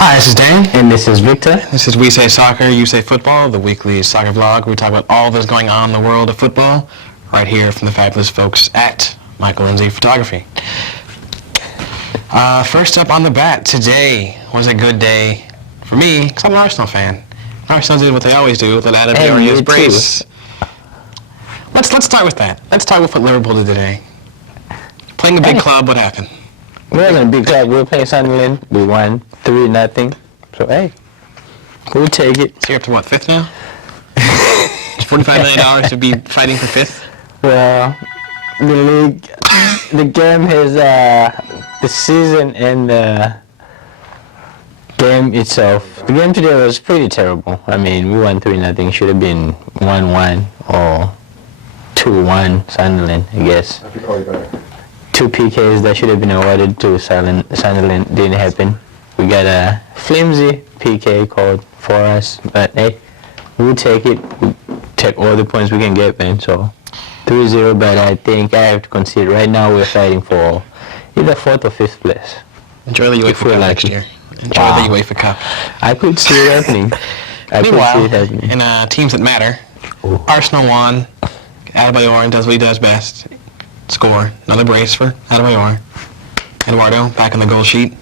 Hi, this is Dan. And this is Victor. This is We Say Soccer, You Say Football, the weekly soccer vlog where we talk about all that's going on in the world of football, right here from the fabulous folks at Michael Lindsay Photography. First up on the bat, today was a good day for me, because I'm an Arsenal fan. Arsenal did what they always do, let Adebayor's brace. Let's start with that. Let's start with what Liverpool did today. Playing a big club, what happened? We were in a big club. We were playing Sunderland. We won 3-0. So, hey, we'll take it. So you're up to what, fifth now? $45 million to be fighting for fifth? Well, the league, the game has, the season and the game itself. The game today was pretty terrible. I mean, we won 3-0. Should have been 1-1 or 2-1 Sunderland, I guess. Two PKs that should have been awarded to Sunderland didn't happen. We got a flimsy PK called for us, but hey, we'll take it. We'll take all the points we can get, man. So 3-0, but I think I have to concede. Right now we're fighting for either 4th or 5th place. Enjoy the UEFA Cup next year. Enjoy the UEFA Cup. I could see it happening. Meanwhile, in teams that matter, Arsenal won. Adebayor does what he does best. Score. Another brace for Adebayor. Eduardo back on the goal sheet.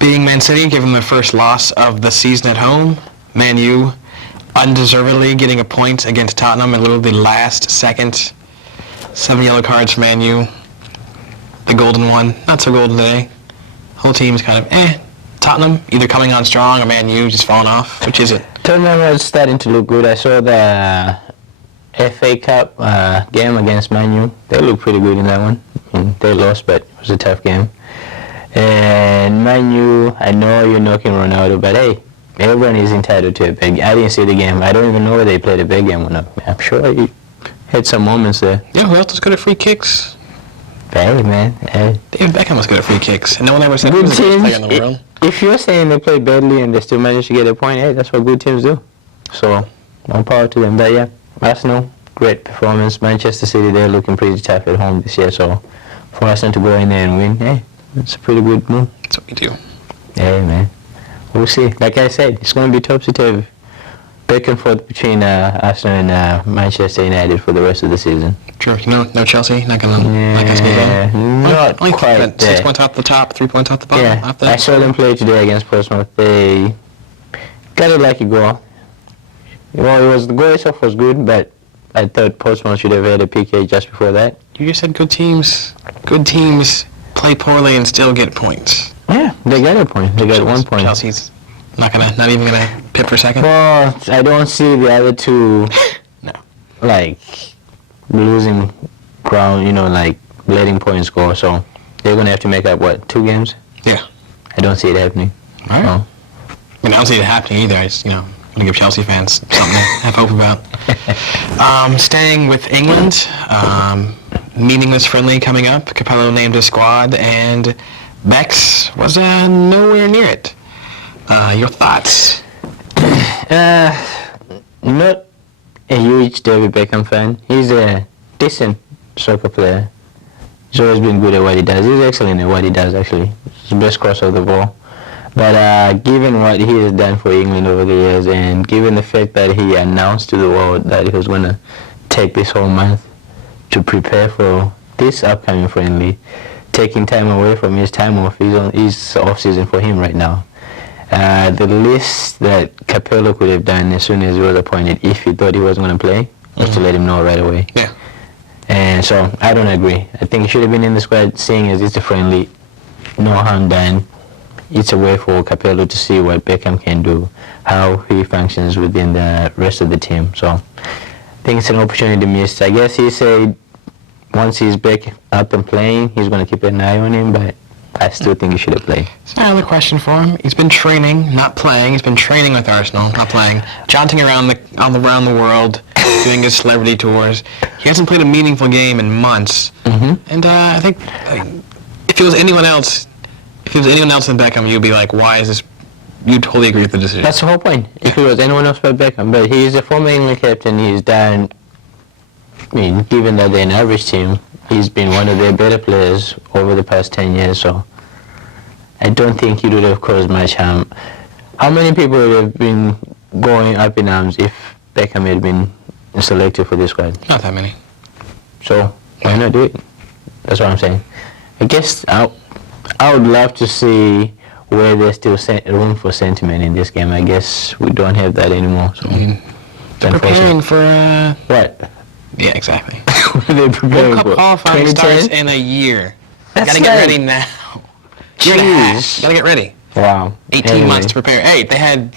Beating Man City, giving them their first loss of the season at home. Man U undeservedly getting a point against Tottenham in literally the last second. 7 yellow cards for Man U. The golden one, not so golden today. Whole team's kind of Tottenham either coming on strong or Man U just falling off. Which is it? Tottenham was starting to look good. I saw the FA Cup game against Man U. They looked pretty good in that one. They lost, but it was a tough game. And Man U, I know you're knocking Ronaldo, but hey, everyone is entitled to a big game. I didn't see the game. I don't even know whether they played a big game or not. I'm sure he had some moments there. Yeah, who else was good at free kicks? Hey, man. Hey. David Beckham was good at free kicks, and no one ever said he was the best player in the world. If you're saying they play badly and they still manage to get a point, hey, that's what good teams do. So, more power to them. But yeah, Arsenal, great performance. Manchester City, they're looking pretty tough at home this year. So, for Arsenal to go in there and win, hey, it's a pretty good move. That's what we do. Hey, man. We'll see. Like I said, it's going to be topsy-turvy. Back and forth between Arsenal and Manchester United for the rest of the season. Sure. No Chelsea? Not going to like us get not only quite 6 points off the top, 3 points off the bottom. Yeah, I saw them play today against Portsmouth. They got a lucky goal. Well, the goal itself was good, but I thought Portsmouth should have had a PK just before that. You just said good teams play poorly and still get points. Yeah, they got a point. They got 1 point. Chelsea's not even gonna pit for second. Well, I don't see the other two like losing ground, like letting points go. So they're gonna have to make up 2 games? Yeah. I don't see it happening. All right. So. I don't see it happening either. I just want to give Chelsea fans something to have hope about. Staying with England, meaningless friendly coming up. Capello named a squad, and Bex was nowhere near it. Your thoughts? Not a huge David Beckham fan. He's a decent soccer player. He's always been good at what he does. He's excellent at what he does, actually. He's the best crosser of the ball. But given what he has done for England over the years, and given the fact that he announced to the world that he was going to take this whole month to prepare for this upcoming friendly, taking time away from his time off, he's off-season for him right now. The least that Capello could have done as soon as he was appointed, if he thought he was going to play, was to let him know right away. Yeah. And so, I don't agree. I think he should have been in the squad, seeing as it's a friendly, no harm done. It's a way for Capello to see what Beckham can do, how he functions within the rest of the team. So, I think it's an opportunity missed. I guess he said once he's back up and playing, he's going to keep an eye on him, but I still think he should have played. So another question for him. He's been training, not playing. He's been training with Arsenal, not playing. Jaunting around the world, doing his celebrity tours. He hasn't played a meaningful game in months. Mm-hmm. And I think if it was anyone else than Beckham, you'd be like, why is this? You'd totally agree with the decision. That's the whole point. If it was anyone else but Beckham, but he's a former England captain. He's done. I mean, given that they're an average team, he's been one of their better players over the past 10 years. So I don't think it would have caused much harm. How many people would have been going up in arms if Beckham had been selected for this squad? Not that many. So why not do it? That's what I'm saying. I guess I would love to see where there's still room for sentiment in this game. I guess we don't have that anymore. So They're preparing for what? Yeah, exactly. They're preparing World Cup for qualifying 2010? starts in a year. That's Gotta get like- ready now. Year and a half. Gotta get ready. Wow. 18 months to prepare. Hey, they had,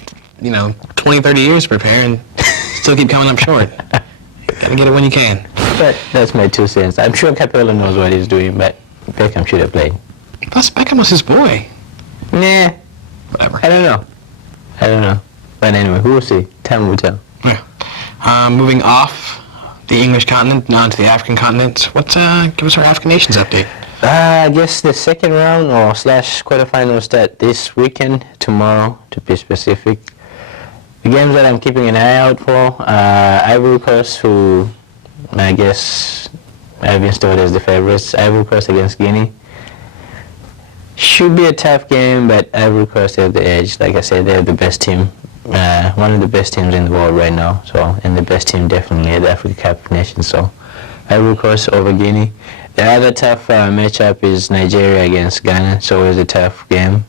20, 30 years to prepare and still keep coming up short. Gotta get it when you can. But that's my 2 cents. I'm sure Capello knows what he's doing, but Beckham should have played. Plus, Beckham was his boy. Nah, Whatever. I don't know. But anyway, we'll see. Time will tell. Yeah. Moving off the English continent, on to the African continent. Give us our African nations update. I guess the second round or / quarterfinals start this weekend, tomorrow to be specific. The games that I'm keeping an eye out for, Ivory Coast, who I guess I've installed as the favorites. Ivory Coast against Guinea. Should be a tough game, but Ivory Coast have the edge. Like I said, they're the best team, one of the best teams in the world right now. So, and the best team definitely at the Africa Cup of Nations. So, Ivory Coast over Guinea. The other tough matchup is Nigeria against Ghana. So it's a tough game.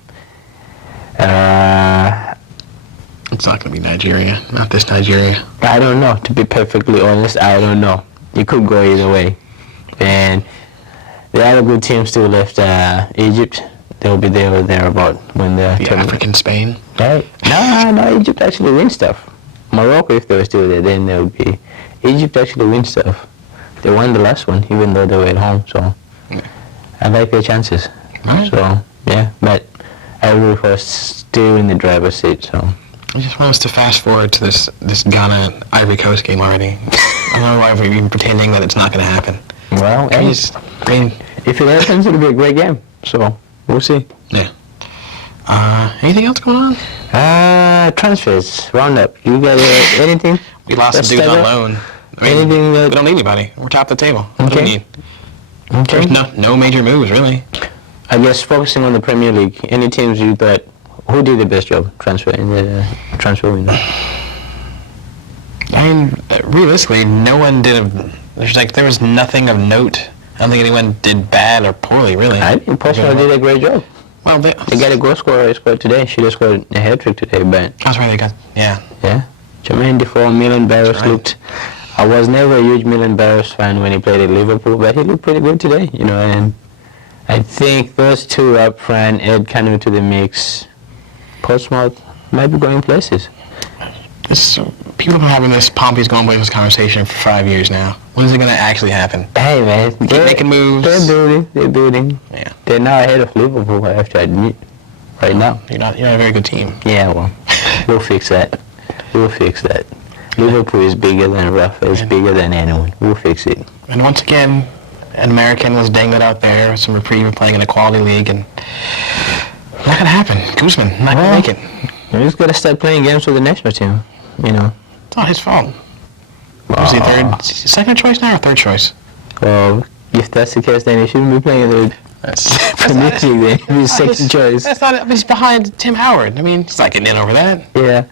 It's not going to be Nigeria. Not this Nigeria. I don't know. To be perfectly honest, I don't know. It could go either way. And the other good team still left, Egypt. They'll be there or thereabout when the The African Spain. Right? No, Egypt actually wins stuff. Morocco, if they were still there, then they would be. Egypt actually wins stuff. They won the last one, even though they were at home. So I like their chances. Right. So yeah, but Ivory Coast still in the driver's seat. So I just want us to fast forward to this Ghana Ivory Coast game already. I don't know why we're even pretending that it's not going to happen. well, I mean, if it happens, it'll be a great game. So we'll see. yeah. Anything else going on? Transfers roundup. You got anything? We lost some Let's dudes start on up. loan. I mean, Anything that- we don't need anybody. We're top of the table. What do we Okay. need? Okay. There's no major moves, really. I guess focusing on the Premier League, any teams you thought, who did the best job transfer in the transfer window? I mean, realistically, no one did there was nothing of note. I don't think anyone did bad or poorly, really. I think Portsmouth did a great job. Well, They got a goal scorer. He scored today. Should have scored a hat trick today, but that's right. They got, yeah. Jermaine Defoe, Milan Barros That's right. looked. I was never a huge Milan Barros fan when he played at Liverpool, but he looked pretty good today, And I think those two up front add kind of to the mix. Portsmouth might be going places. People have been having this Pompey's going places conversation for 5 years now. When is it going to actually happen? Hey man, Keep making moves. They're building. Yeah. They're now ahead of Liverpool, I have to admit. Right now. You're not a very good team. Yeah, well, we'll fix that. Liverpool is bigger than Rafa. It's bigger than anyone. We'll fix it. And once again, an American was dangling out there with some reprieve of playing in a quality league, and not going to happen. Guzman, not going to make it. We just got to start playing games with the national team. It's not his fault. Was he second choice now or third choice? Well, if that's the case, then he shouldn't be playing the Premier League. Then he's second choice. That's not. He's behind Tim Howard. I mean, he's not getting in over that. Yeah.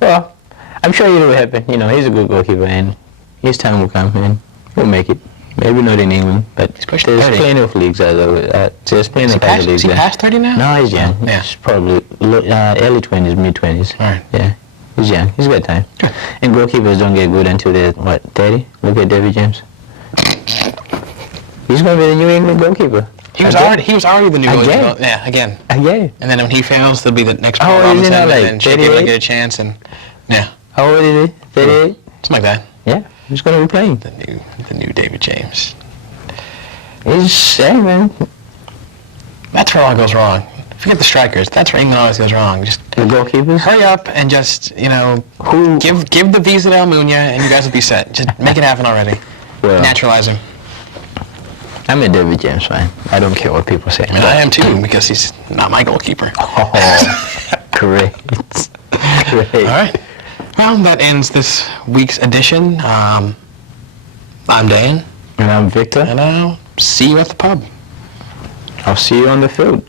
Well, I'm sure it will happen. He's a good goalkeeper, and his time will come, and he'll make it. Maybe not in England, but He's pushing there's 30. plenty of leagues out there. There's plenty of other Is leagues he there. past 30 now? No, he's young. Yeah. He's probably early 20s, mid 20s. All right. Yeah, he's young. He's got time. Good. And goalkeepers don't get good until they're 30. Look at David James. He's going to be the New England goalkeeper. He was already the new Again? goalie. Yeah, again. Yeah. And then when he fails, the'll be the next How Paul old is he Robinson, now, and like then Shea Given 38? get a chance, and yeah, How old is he? 38? something like that. Yeah. He's going to be playing. The new David James. Hey, man. That's where all goes wrong. Forget the strikers. That's where England always goes wrong. Just The goalkeepers? hurry up and just Who? give the visa to Almunia, and you guys will be set. Just make it happen already. Well, Naturalize him. I'm a David James fan. I don't care what people say. I mean, I am too, because he's not my goalkeeper. Oh, great. Great. All right. Well, that ends this week's edition. I'm Dan, And I'm Victor. and I'll see you at the pub. I'll see you on the field.